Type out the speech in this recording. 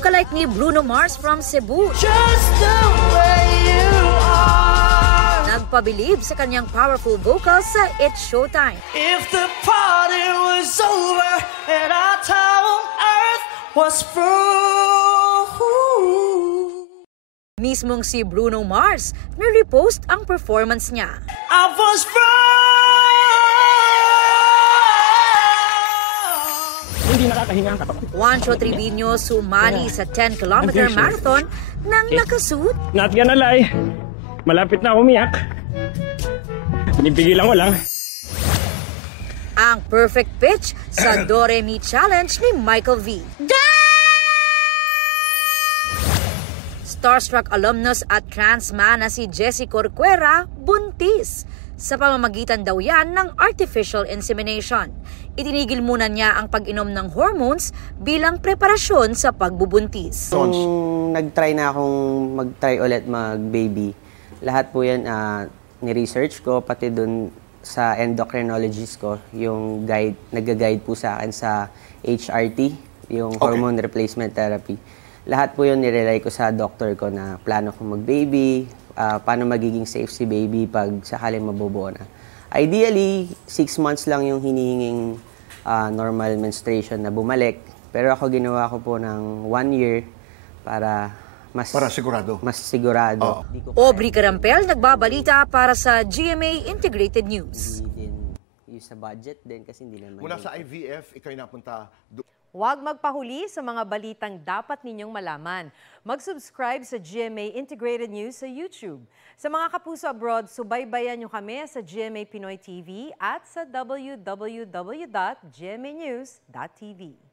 Lookalike ni Bruno Mars from Cebu. Just the way you are. Nagpabilib sa kanyang powerful vocals sa It's Showtime. If the party was over and I told Earth was through. Mismong si Bruno Mars na-repost ang performance niya. I was Hindi nakakahinga ang kapatid. Juancho Trevino sumali sa 10-kilometer marathon nang nakasuit. Not gonna lie, malapit na umiyak. Pinipigilan ko lang. Ang perfect pitch sa Do Re Mi Challenge ni Michael V. Starstruck alumnus at trans man na si Jessie Corcuera buntis. Sa pamamagitan daw yan ng artificial insemination. Itinigil muna niya ang pag-inom ng hormones bilang preparasyon sa pagbubuntis. Nung nag-try na akong mag-try ulit mag-baby, lahat po yan ni-research ko, pati dun sa endocrinologist ko, yung guide, nag-guide po sa akin sa HRT, yung hormone replacement therapy. Lahat po yun nirelay ko sa doctor ko na plano kong mag-baby, paano magiging safe si baby pag sakaling mabubuo na. Ideally, 6 months lang yung hinihinging normal menstruation na bumalik. Pero ako ginawa ko po ng 1 year para sigurado. Mas sigurado. Aubrey Carampel nagbabalita para sa GMA Integrated News. Hindi din use sa budget din kasi hindi naman. Mula sa IVF, ikaw'y napunta. Huwag magpahuli sa mga balitang dapat ninyong malaman. Mag-subscribe sa GMA Integrated News sa YouTube. Sa mga kapuso abroad, subaybayan nyo kami sa GMA Pinoy TV at sa www.gmanews.tv.